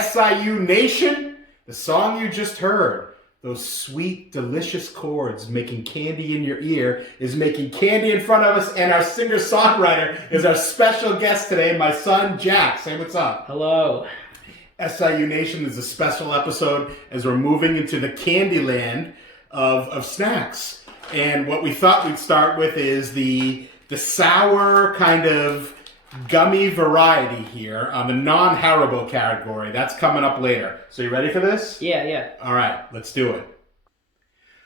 SIU Nation, the song you just heard, those sweet, delicious chords making candy in your ear is making candy in front of us, and our singer-songwriter is our special guest today, my son, Jack. Say what's up. Hello. SIU Nation is a special episode as we're moving into the candy land of snacks. And what we thought we'd start with is the sour kind of gummy variety here on the non-Haribo category. That's coming up later. So you ready for this? Yeah. All right, let's do it.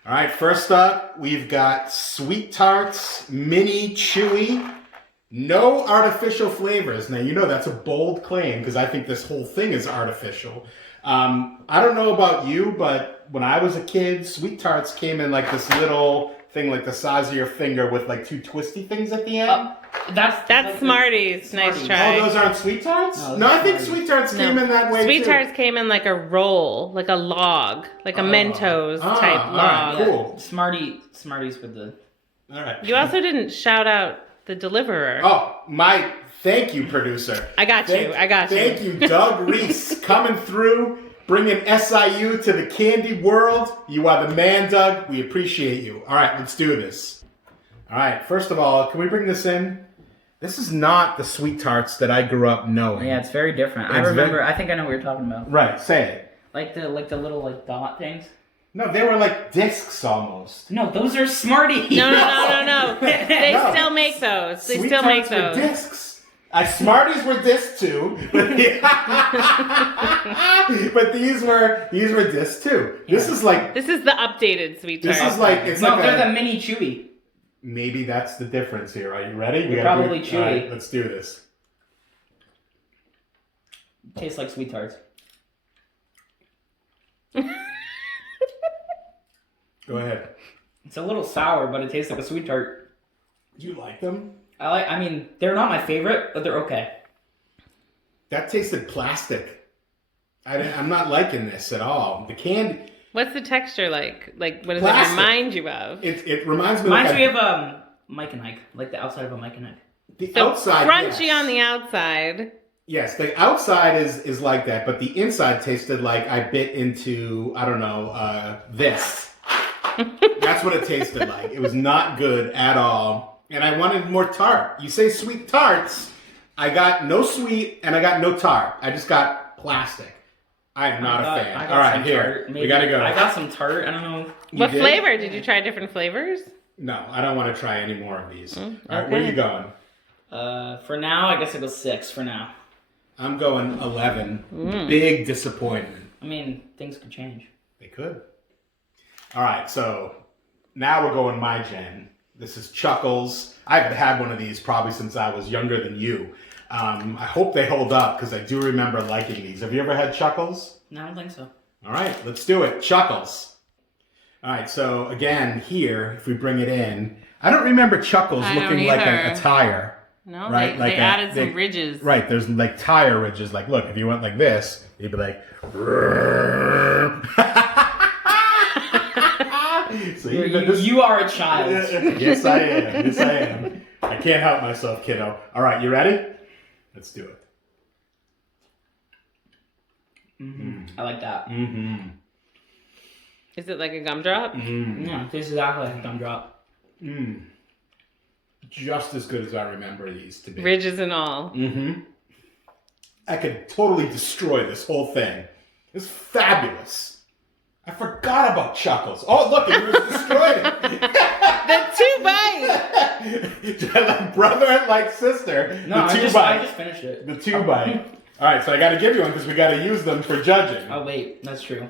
All right, first up, we've got Sweet Tarts, Mini Chewy, no artificial flavors. Now, you know that's a bold claim because I think this whole thing is artificial. I don't know about you, but when I was a kid, Sweet Tarts came in like this little thing like the size of your finger with like two twisty things at the end. That's Smarties. Nice try. Oh, those aren't Sweet Tarts? No, I think Sweet Tarts came in that way Sweet too. Tarts came in like a roll, like a log, like a Mentos type log. Right, cool. Smarties with the... All right. You also didn't shout out the deliverer. Oh, thank you, producer. I got you. Thank you, Doug Reese, coming through, bringing SIU to the candy world. You are the man, Doug. We appreciate you. All right, let's do this. All right, first of all, can we bring this in? This is not the Sweet Tarts that I grew up knowing. Yeah, it's very different. I think I know what you're talking about. Right, say it. Like the little like dot things? No, they were like discs almost. No, those are Smarties. No. They still make those. They Sweet still make Tarts those. were discs. Smarties were discs too, but these were discs too. Yeah. This is the updated Sweet Tarts. This is like they're the mini Chewy. Maybe that's the difference here. Are you ready? They're probably Chewy. All right, let's do this. Tastes like Sweet Tarts. Go ahead. It's a little sour, but it tastes like a sweet tart. Do you like them? I mean, they're not my favorite, but they're okay. That tasted plastic. I'm not liking this at all. The candy. What's the texture like? Like, what does Plastic. it remind you of? It reminds me. Reminds me of Mike and Ike, like the outside of a Mike and Ike. The So outside, crunchy yes. on the outside. Yes, the outside is like that, but the inside tasted like I bit into, I don't know, this. That's what it tasted like. It was not good at all. And I wanted more tart. You say Sweet Tarts. I got no sweet and I got no tart. I just got plastic. I am not a fan. All right, here. We got to go. I got some tart. I don't know. What flavor? Did you try different flavors? No, I don't want to try any more of these. Okay. All right, where are you going? For now, I guess it goes 6 for now. I'm going 11. Big disappointment. I mean, things could change. They could. All right, so now we're going my gen. This is Chuckles. I haven't had one of these probably since I was younger than you. I hope they hold up because I do remember liking these. Have you ever had Chuckles? No, I don't think so. All right, let's do it. Chuckles. All right, so again, here, if we bring it in, I don't remember Chuckles looking like a tire. No, right? they added some ridges. Right, there's like tire ridges. Like, look, if you went like this, you'd be like... So you are a child. Yes, I am. Yes, I am. I can't help myself, kiddo. All right, you ready? Let's do it. I like that. Mm-hmm. Is it like a gumdrop? Yeah, it tastes exactly like a gumdrop. Just as good as I remember these to be. Ridges and all. I could totally destroy this whole thing. It's fabulous. I forgot about Chuckles. Oh, look, it was destroyed. The 2-bite. Like brother and like sister. No, I just finished it. The 2-bite. All right, so I got to give you one because we got to use them for judging. Oh wait, that's true.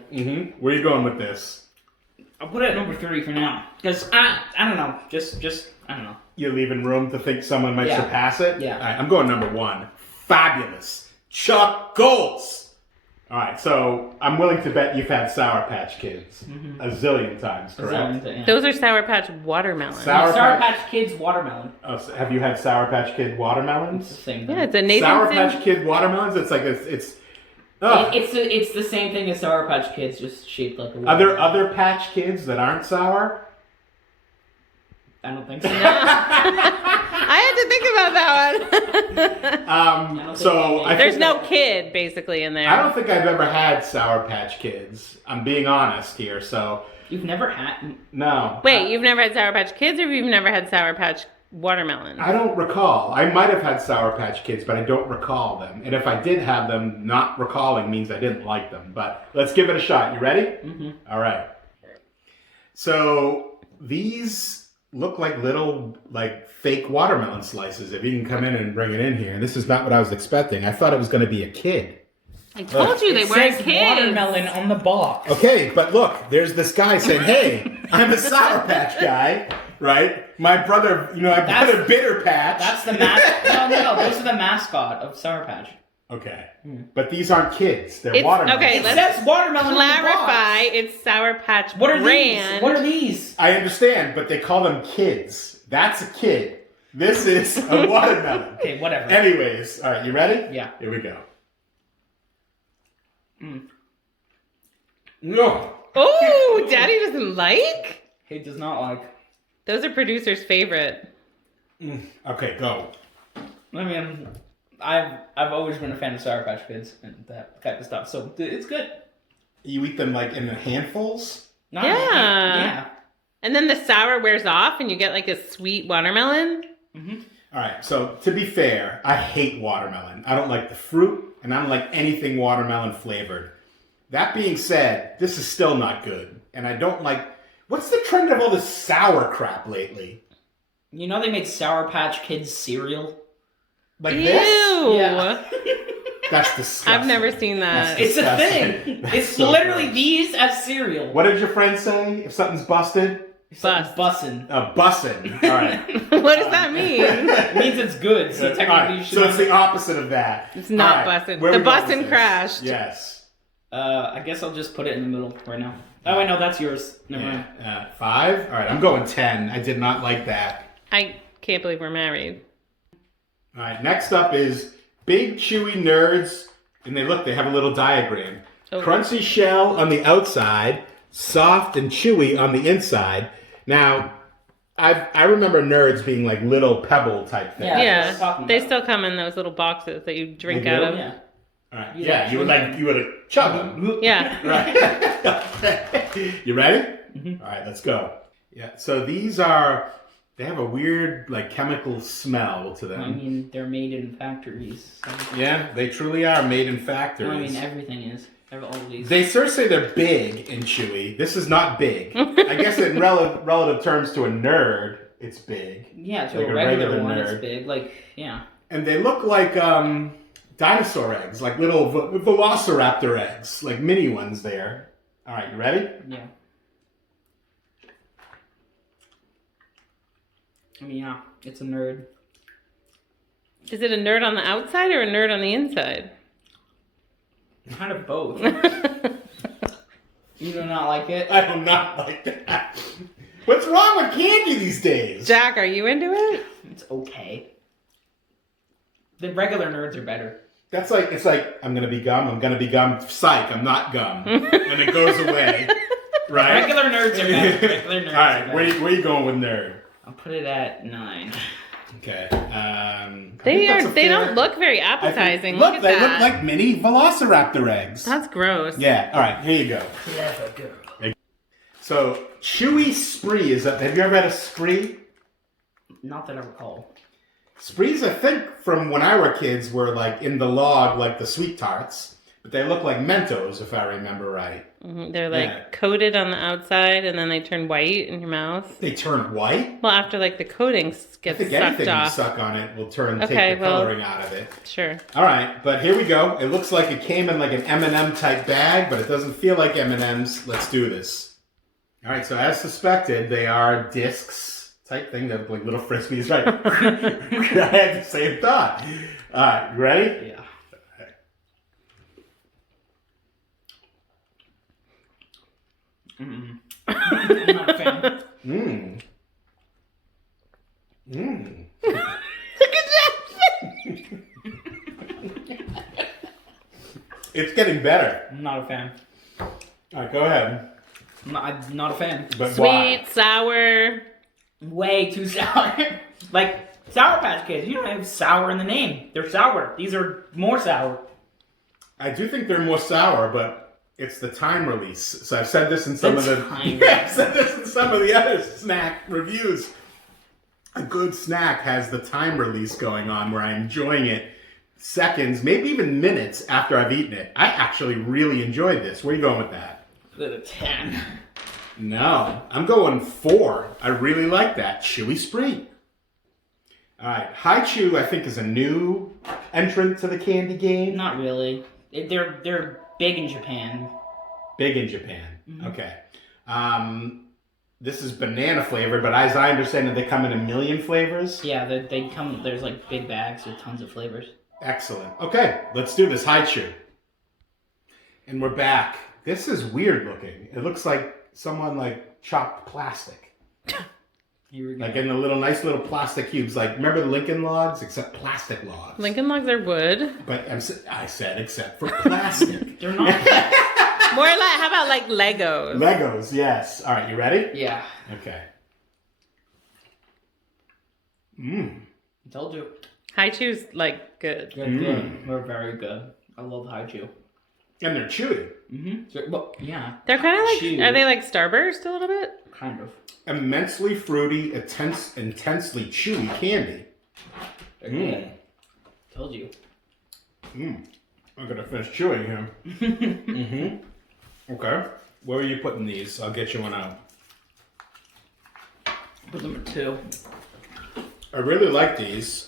Where are you going with this? I'll put it at number 3 for now because I don't know. Just I don't know. You're leaving room to think someone might surpass it? Yeah. All right, I'm going number 1. Fabulous. Chuckles. All right, so I'm willing to bet you've had Sour Patch Kids a zillion times, correct? Those are Sour Patch watermelons. Sour Patch Kids watermelon. Oh, so have you had Sour Patch Kid watermelons? It's the same thing. Yeah, it's a Nathan Sour Patch Kid watermelons? It's like it's the same thing as Sour Patch Kids, just shaped like a watermelon. Are there other Patch Kids that aren't sour? I don't think so. I had to think about that one. So There's no kid basically in there. I don't think I've ever had Sour Patch Kids. I'm being honest here, so. You've never had? No. Wait, you've never had Sour Patch Kids, or you've never had Sour Patch watermelon? I don't recall. I might have had Sour Patch Kids, but I don't recall them. And if I did have them, not recalling means I didn't like them. But let's give it a shot. You ready? Mm-hmm. All right. So these look like little, like, fake watermelon slices. If you can come in and bring it in here. This is not what I was expecting. I thought it was going to be a kid. I told you they weren't kids. Watermelon on the box. Okay, but look, there's this guy saying, hey, I'm a Sour Patch guy, right? My brother, I bought a Bitter Patch. That's the mascot. No, those are the mascot of Sour Patch. Okay, but these aren't kids. They're watermelon. Okay, It says watermelon clarify. on the box. It's Sour Patch What are brand. these? What are these? I understand, but they call them kids. That's a kid. This is a watermelon. Okay, whatever. Anyways, all right, you ready? Yeah. Here we go. Mm. No. Oh, Daddy doesn't like? He does not like. Those are producer's favorite. Okay, go. I mean, I've always been a fan of Sour Patch Kids and that type of stuff, so it's good. You eat them like in handfuls? Not Yeah. And then the sour wears off and you get like a sweet watermelon. Mm-hmm. All right, so to be fair, I hate watermelon. I don't like the fruit, and I don't like anything watermelon flavored. That being said, this is still not good. And I don't like... What's the trend of all this sour crap lately? You know they made Sour Patch Kids cereal? Like Ew. this? Yeah. That's disgusting. I've never seen that. It's a disgusting. thing. That's It's so literally gross. these as cereal. What did your friend say? If something's busted? Bussin'. Bussin'. All right. What does that mean? It means it's good, so technically All right, you should so it's know. the opposite of that. It's not All right, bussin'. where The we going bussin' with this? crashed. Yes. I guess I'll just put it in the middle right now. Oh, wait, no, that's yours. Never mind. 5? All right, I'm going 10. I did not like that. I can't believe we're married. All right, next up is Big Chewy Nerds. And they have a little diagram. Oh. Crunchy shell on the outside, soft and chewy on the inside. Now, I remember Nerds being like little pebble type things. Yeah. that's what I was Yeah, talking they about. still come in those little boxes that you drink They out do? of. Yeah. All right. You Yeah, like you would chug them. Yeah. Right. You ready? Mhm. All right, let's go. Yeah. So they have a weird like chemical smell to them. I mean, they're made in factories. So. Yeah, they truly are made in I factories. mean, everything is. All of these. They sort of say they're big and chewy. This is not big. I guess in relative terms to a nerd, it's big. Yeah, to like a a regular regular one, nerd. it's big. Like, yeah. And they look like dinosaur eggs, like little velociraptor eggs, like mini ones there. All right, you ready? Yeah. I mean, yeah, it's a nerd. Is it a nerd on the outside or a nerd on the inside? Kind of both. You do not like it? I do not like that. What's wrong with candy these days? Jack, are you into it? It's okay. The regular nerds are better. That's like, it's like, I'm gonna be gum, psych, I'm not gum. And it goes away. Right? Regular nerds are better. Regular nerds Alright, are better. where you going with nerd? I'll put it at 9. Okay. They don't look very appetizing. Look at they that. look like mini velociraptor eggs. That's gross. Yeah, alright, here you go. Clever girl. So, Chewy Spree is up. Have you ever had a Spree? Not that I recall. Sprees, I think, from when I were kids, were like in the log, like the sweet tarts. But they look like Mentos, if I remember right. Mhm, they're like Yeah. coated on the outside and then they turn white in your mouth. They turn white? Well, after like the coating I gets think sucked anything you off. suck on it will take Okay, the well- coloring out of it. Sure. All right, but here we go. It looks like it came in like an M&M type bag, but it doesn't feel like M&Ms. Let's do this. All right, so as suspected, they are discs type thing. They're like little frisbees, right? I had the same thought. All right, you ready? Yeah. Mm-mm. I'm not a fan. Mmm. Mmm. Look at that. It's getting better. I'm not a fan. All right, go ahead. I'm not a fan. But Sweet, why? sour. Way too sour. Like, Sour Patch Kids. You don't have sour in the name. They're sour. These are more sour. I do think they're more sour, but it's the time release. So I've said this in some of the I've said this in some of the other snack reviews. A good snack has the time release going on where I'm enjoying it seconds, maybe even minutes after I've eaten it. I actually really enjoyed this. Where are you going with that? The 10. No, I'm going 4. I really like that. Chewy Spree. All right, Hi Chew I think is a new entrant to the candy game. Not really. They're big in Japan. Big in Japan. Mm-hmm. Okay. This is banana flavored, but as I understand it, they come in a million flavors. Yeah, they come. There's like big bags with tons of flavors. Excellent. Okay, let's do this. Hi Chew. And we're back. This is weird looking. It looks like someone like chopped plastic. Here we go. Like in the nice little plastic cubes. Like, remember the Lincoln Logs? Except plastic logs. Lincoln Logs are wood. But I said except for plastic. They're not. More like, how about like Legos? Legos, yes. All right, you ready? Yeah. Okay. I told you. Hi Chew's like good. They're good. They're very good. I love Hi Chew. And they're chewy. Mm-hmm. Well, yeah. They're kind of like, Chew. are they like Starburst a little bit? Kind of. Immensely fruity, intensely chewy candy. They're good. Told you. I'm going to finish chewing here. Okay. Where are you putting these? I'll get you one out. Put them at 2. I really like these.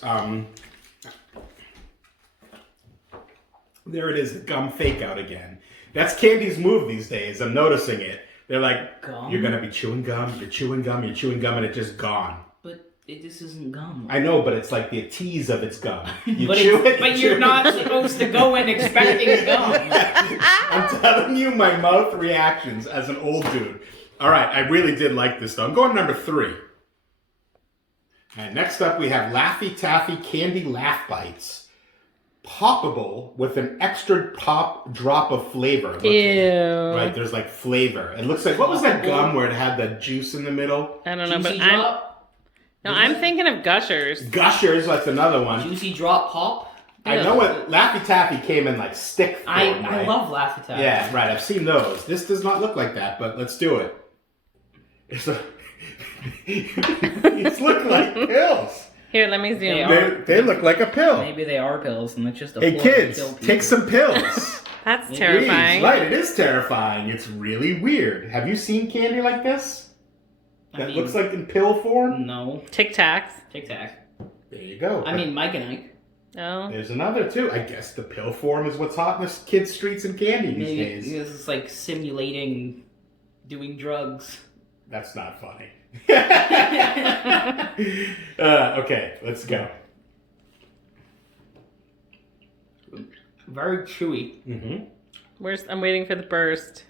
There it is, the gum fake out again. That's candy's move these days. I'm noticing it. They're like, Gum? You're going to be chewing gum, you're chewing gum, you're chewing gum, and it's just gone. But this isn't gum. I know, but it's like the tease of its gum. You but chew it, but chew you're it. not supposed to go in expecting gum. I'm telling you my mouth reactions as an old dude. All right, I really did like this though. I'm going number 3. All right, next up we have Laffy Taffy Candy Laugh Bites. Poppable with an extra pop drop of flavor. Ew. Right, there's like flavor. It looks like, what was that gum where it had the juice in the middle? I don't know, but Juicy Drop? I'm thinking of Gushers. Gushers, that's another one. Juicy Drop Pop? I know what Laffy Taffy came in like stick form, I right? love Laffy Taffy. Yeah, right. I've seen those. This does not look like that, but let's do it. It's these look like pills. Here, let me zoom. They look like a pill. Maybe they are pills, and it's just a Hey ploy to kids, kill people. take some pills. That's Please. terrifying. Right, it is terrifying. It's really weird. Have you seen candy like this? That looks like in pill form? No. Tic Tacs. Tic Tac. There you go. I mean, Mike and Ike. Oh. There's another too. I guess the pill form is what's hot in the kids' streets and candy these Maybe days. it's like simulating doing drugs. That's not funny. Okay, let's go. Very chewy. I'm waiting for the burst.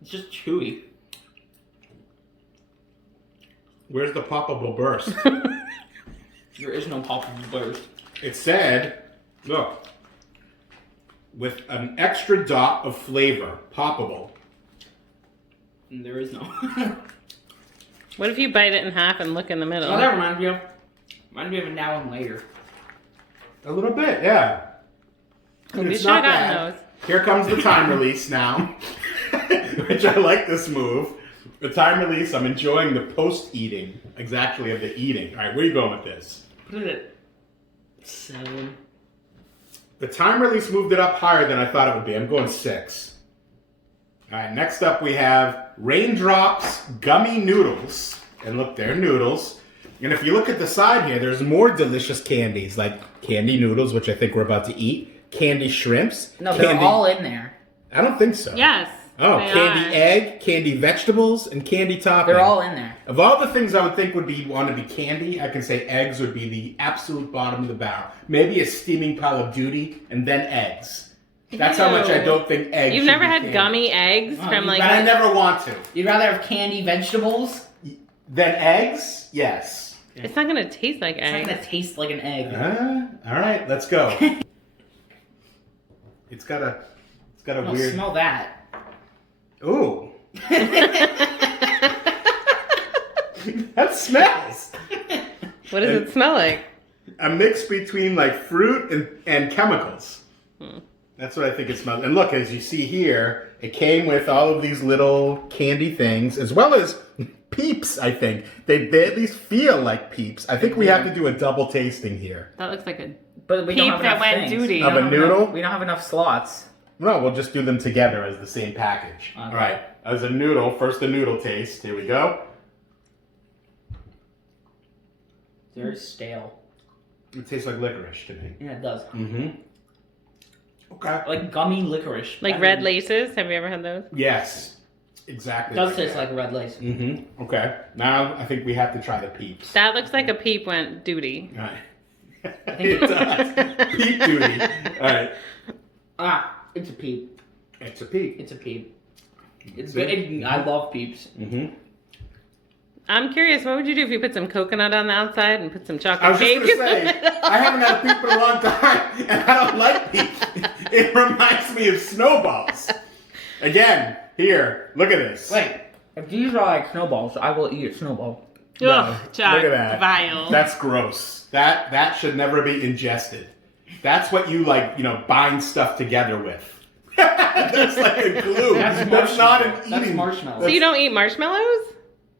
It's just chewy. Where's the poppable burst? There is no poppable burst. It said, look, with an extra dot of flavor, poppable. And there is no. What if you bite it in half and look in the middle? Oh, that reminds me of a Now and Later. A little bit, yeah. We It's should have not gotten bad. those. Here comes the time release now, which I like this move. The time release, I'm enjoying the post-eating, exactly of the eating. All right, where are you going with this? Put it at 7. The time release moved it up higher than I thought it would be. I'm going 6. All right, next up we have Raindrops Gummy Noodles. And look, they're noodles. And if you look at the side here, there's more delicious candies, like candy noodles, which I think we're about to eat, candy shrimps. No, they're all in there. I don't think so. Yes. Oh, they candy are. egg, candy vegetables, and candy topping. They're all in there. Of all the things I would think would want to be candy, I can say eggs would be the absolute bottom of the barrel. Maybe a steaming Call of Duty, and then eggs. That's how much I don't think eggs. You've should never be had candy. gummy eggs from like. But I never want to. You'd rather have candy vegetables? Then eggs? Yes. It's not gonna taste like It's not eggs. gonna taste like an egg. All right, let's go. It's got a Oh, weird. smell that. Ooh. That smells. What does it smell like? A mix between like fruit and chemicals. That's what I think it smells. And look, as you see here, it came with all of these little candy things, as well as Peeps, I think. They at least feel like Peeps. I think we have to do a double tasting here. That looks like a But we peep don't have that enough went things. duty. Of a noodle? We don't have enough slots. No, we'll just do them together as the same package. Okay. All right, as a noodle, first the noodle taste. Here we go. They're stale. It tastes like licorice to me. Yeah, it does. Mm-hmm. Okay. Like gummy licorice. Like red laces. Have you ever had those? Yes, exactly. It does taste like red lace. Mm-hmm. Okay. Now I think we have to try the Peeps. That looks like a peep went duty. All right. It does. Peep duty. All right. It's a peep. It's a peep. It's a peep. It's See? good. I love Peeps. Mm-hmm. I'm curious, what would you do if you put some coconut on the outside and put some I chocolate was just cake? gonna say, I haven't had a peep in a long time, and I don't like peep. It reminds me of snowballs. Again, here, look at this. Wait, if these are like snowballs, I will eat a snowball. Ugh, Chuck, look at that. vile. That's gross. That should never be ingested. That's what you bind stuff together with. That's like a glue. That's not an eating. That's marshmallow. So you don't eat marshmallows?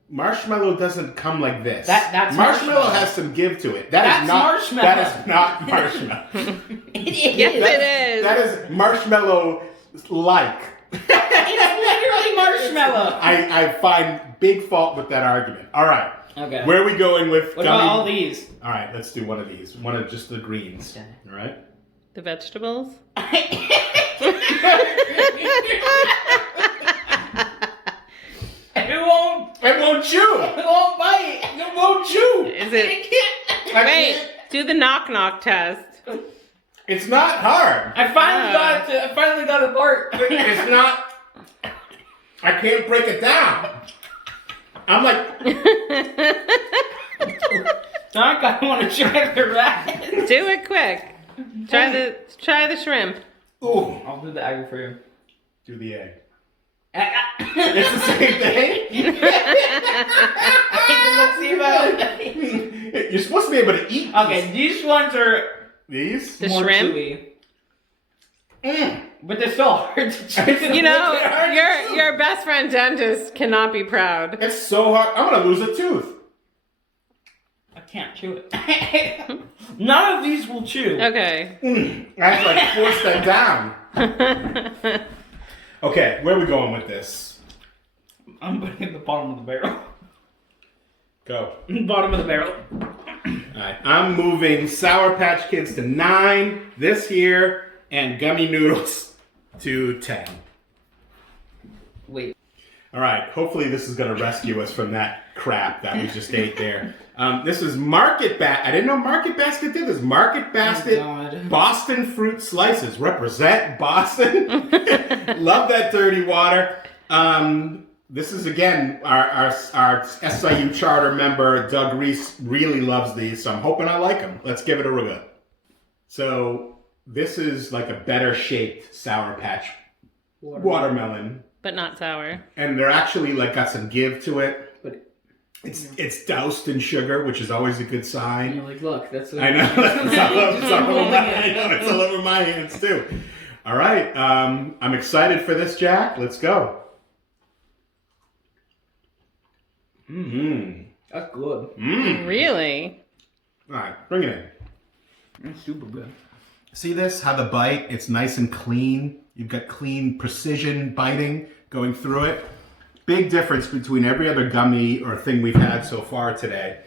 Marshmallow doesn't come like this. That's marshmallow has some give to it. That's is not marshmallow. That is not marshmallow. Yes, it is. That is marshmallow-like. It's literally marshmallow. I find big fault with that argument. All right. Okay. Where are we going with What gummy? about all these? All right, let's do one of these. One of just the greens. Okay. All right. The vegetables? It won't chew. It won't bite. It won't chew. Is it? I Wait, can't- do the knock test. It's not hard. I finally got it. I finally got it apart. It's not. I can't break it down. I'm like, I kind of want to try the rat. Do it quick. Try the shrimp. ooh, I'll do the egg for you. do the egg. It's the same thing. Let's see about. You're supposed to be able to eat. Okay, these ones are These. The more shrimp? chewy, Mm. but they're still hard to chew. You know, your best friend dentist cannot be proud. It's so hard. I'm gonna lose a tooth. I can't chew it. None of these will chew. Okay. I have to like force that down. Okay, where are we going with this? I'm putting it at the bottom of the barrel. Go. Bottom of the barrel. Alright, I'm moving Sour Patch Kids to 9 this year, and Gummy Noodles to 10. Wait. Alright, hopefully this is going to rescue us from that crap that we just ate there. This is Market Basket. I didn't know Market Basket did this. Market Basket God. Boston Fruit Slices. Represent Boston. Love that dirty water. This is, again, our SIU charter member, Doug Reese, really loves these, so I'm hoping I like them. Let's give it a go. So this is like a better shaped Sour Patch watermelon. But not sour. And they're actually like got some give to it. But It's doused in sugar, which is always a good sign. you're like, look, that's. I know. It's all over my, I it. know. It's all over my hands too. All right. I'm excited for this, Jack. Let's go. Mm-hmm. That's good. Mm. Really? All right. Bring it in. It's super good. See this? How the bite? It's nice and clean. You've got clean precision biting going through it. Big difference between every other gummy or thing we've had so far today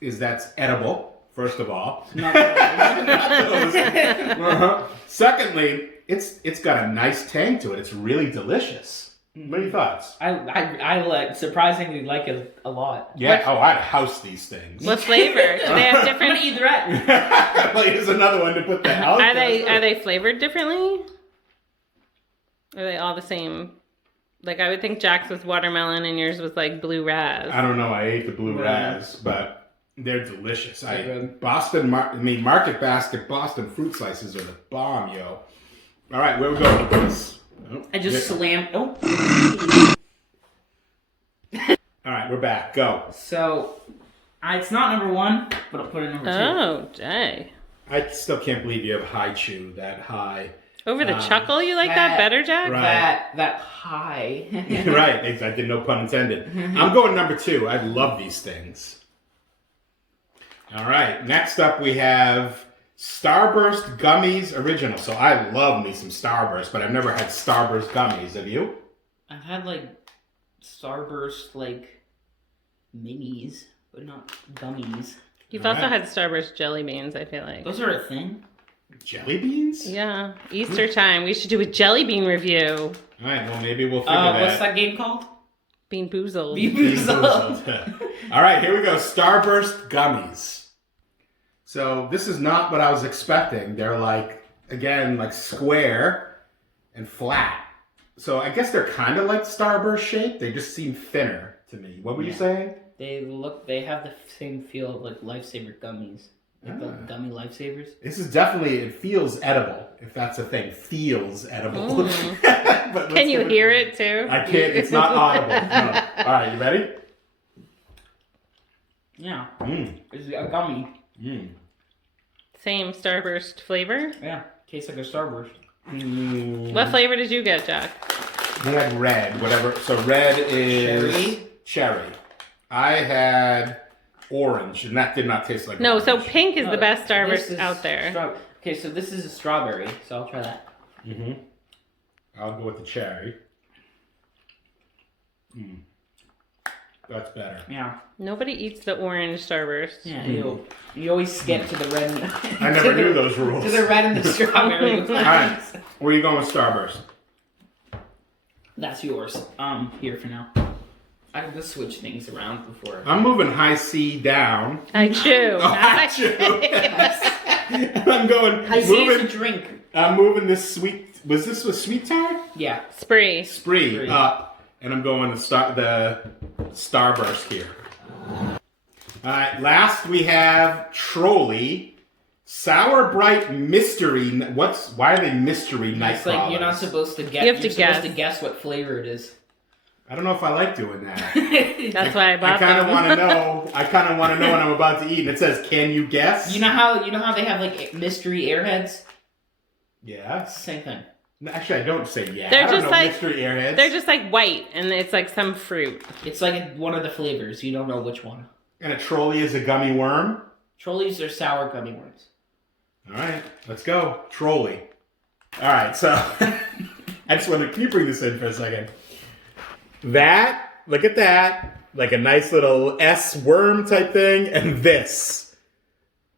is that's edible, first of all. Not Not those. Uh-huh. Secondly, it's got a nice tang to it. It's really delicious. What are your thoughts? I like surprisingly like it a lot. Yeah. Oh, I'd house these things. What flavor? Do they have I'm different? gonna eat the rat. Like, here's another one to put the house. Are they flavored differently? Are they all the same? Like I would think Jack's was watermelon and yours was like blue raz. I don't know. I ate the blue Yeah. raz, but they're delicious. They're good. Market Basket Boston fruit slices are the bomb, yo. All right, where we going with this? Oh, I just slammed. Oh. All right, we're back. Go. So, It's not number 1, but I'll put it number 2. Oh, dang. I still can't believe you have high chew that high. Over the Chuckle, you like that better, Jack? Right. That high. Right, exactly. No pun intended. I'm going number 2. I love these things. All right. Next up, we have Starburst Gummies Original. So I love me some Starburst, but I've never had Starburst Gummies. Have you? I've had like Starburst like minis, but not gummies. You've also had Starburst jelly beans, I feel like. Those are a thing. Jelly beans? Yeah. Easter time. We should do a jelly bean review. All right, well, maybe we'll figure that. What's that game called? Bean Boozled. Bean Boozled. All right, here we go. Starburst Gummies. So this is not what I was expecting. They're like, again, like square and flat. So I guess they're kind of like Starburst shaped. They just seem thinner to me. What were you saying? They have the same feel of like Lifesaver gummies. Like the gummy Lifesavers. This is definitely, it feels edible, if that's a thing. Feels edible. But Can you hear it too? I can't, it's not audible. No. All right, you ready? Yeah. It's a gummy. Same Starburst flavor? Yeah. Tastes like a Starburst. What flavor did you get, Jack? I had red, whatever. So red is cherry. I had orange, and that did not taste like No, orange. so pink is the best This Starburst is out there. Okay, so this is a strawberry, so I'll try that. I'll go with the cherry. That's better. Yeah. Nobody eats the orange Starburst. Yeah, you always skip to the red. I never knew those rules. To the red and the strawberry. All right, where are you going with Starburst? That's yours. Here for now. I can just switch things around before. I'm moving high C down. I chew. I chew. I'm going. I see it's a drink. I'm moving this sweet. Was this with sweet tart? Yeah. Spree up, and I'm going to start the Starburst here. All right. Last we have Trolley Sour Bright Mystery. Why are they mystery night It's like crawlers? you're not supposed to guess. You have to supposed to guess what flavor it is. I don't know if I like doing that. That's why I bought I kind of them. want to know. I kind of want to know what I'm about to eat, and it says, "Can you guess?" You know how they have like mystery airheads? Yeah. It's the same thing. Actually, I don't say yeah. They're I don't just know like- mystery airheads. They're just like white, and it's like some fruit. It's like one of the flavors. You don't know which one. And a trolley is a gummy worm. Trolleys are sour gummy worms. All right, let's go. Trolley. All right, so I just wanted. Can you bring this in for a second? Look at that. Like a nice little S worm type thing, and this.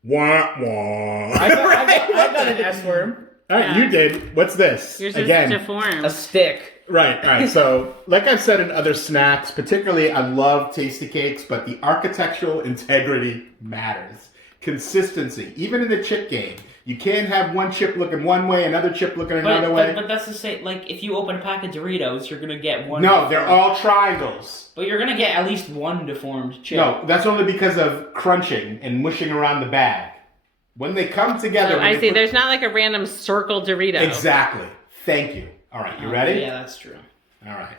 Wah, wah. I got an S worm. All right, Yeah. you did. What's this? Yours Again. is deformed. A stick. Right, all right. So, like I've said in other snacks, particularly I love tasty cakes, but the architectural integrity matters. Consistency, even in the chip game. You can't have one chip looking one way, another chip looking another way. But that's the same. Like if you open a pack of Doritos, you're gonna get one. No, they're all triangles. But you're gonna get at least one deformed chip. No, that's only because of crunching and mushing around the bag. When they come together... Oh, I see. There's not like a random circle Dorito. Exactly. Thank you. All right, you ready? Yeah, that's true. All right.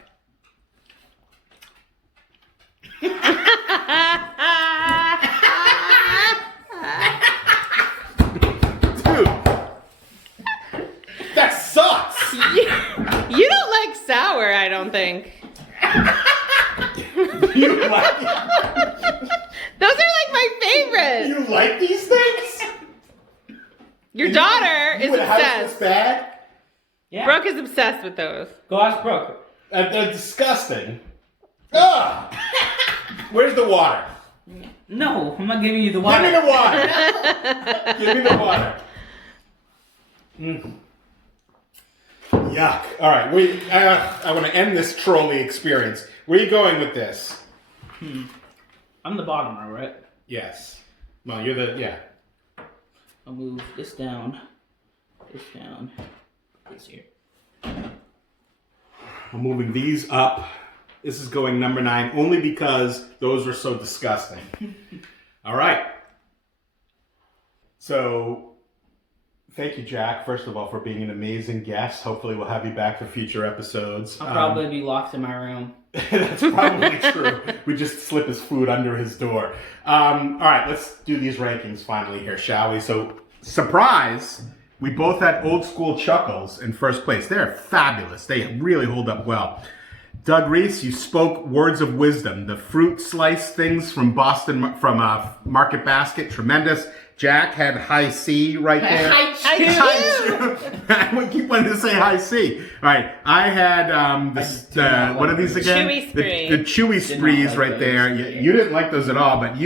Dude, that sucks. You don't like sour, I don't think. You like Those are like my favorite. you like these things? Your daughter is You would house this obsessed. bag? Yeah. Brooke is obsessed with those. Go ask Brooke. They're disgusting. Ugh. Where's the water? No, I'm not giving you the Give water. me the water. Give me the water. Yuck. All right, I want to end this trolley experience. Where are you going with this? I'm the bottom row, right? Yes. Well, you're the, yeah. I'll move this down, this here. I'm moving these up. This is going number 9 only because those were so disgusting. All right. So, Thank you, Jack, first of all, for being an amazing guest. Hopefully we'll have you back for future episodes. I'll probably be locked in my room. That's probably true. We just slip his food under his door. All right, let's do these rankings finally here, shall we? So, surprise, we both had old school Chuckles in first place. They're fabulous. They really hold up well. Doug Reese, you spoke words of wisdom. The fruit slice things from Boston, from Market Basket, tremendous. Jack had high C right there. I keep wanting to say high C. All right, I had what are these again? Chewy Spree. The Chewy Sprees right there. You didn't like those at all, but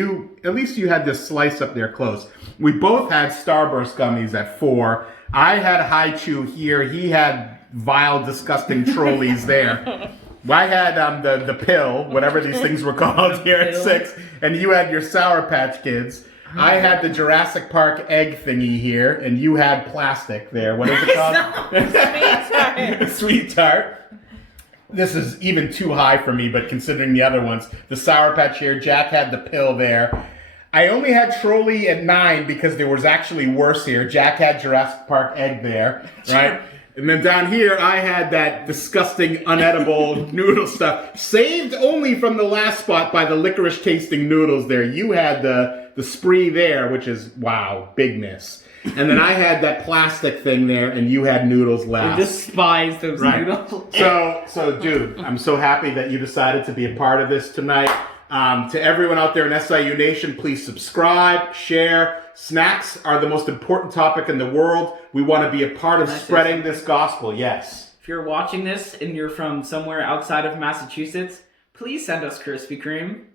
at least you had this slice up there close. We both had Starburst Gummies at 4. I had High Chew here. He had vile, disgusting trolleys there. I had the pill, whatever these things were called, here at 6, and you had your Sour Patch Kids. I had the Jurassic Park egg thingy here, and you had plastic there. What is it called? Sweet Tart. Sweet Tart. This is even too high for me, but considering the other ones, the Sour Patch here, Jack had the pill there. I only had Trolley at 9 because there was actually worse here. Jack had Jurassic Park egg there, right? And then down here, I had that disgusting, unedible noodle stuff. Saved only from the last spot by the licorice-tasting noodles there. You had the Spree there, which is, wow, big miss. And then I had that plastic thing there, and you had noodles last. I despise those noodles. So, dude, I'm so happy that you decided to be a part of this tonight. To everyone out there in SIU Nation, please subscribe, share. Snacks are the most important topic in the world. We want to be a part of spreading this gospel. Yes. If you're watching this and you're from somewhere outside of Massachusetts, please send us Krispy Kreme.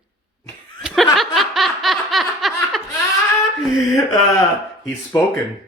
He's spoken.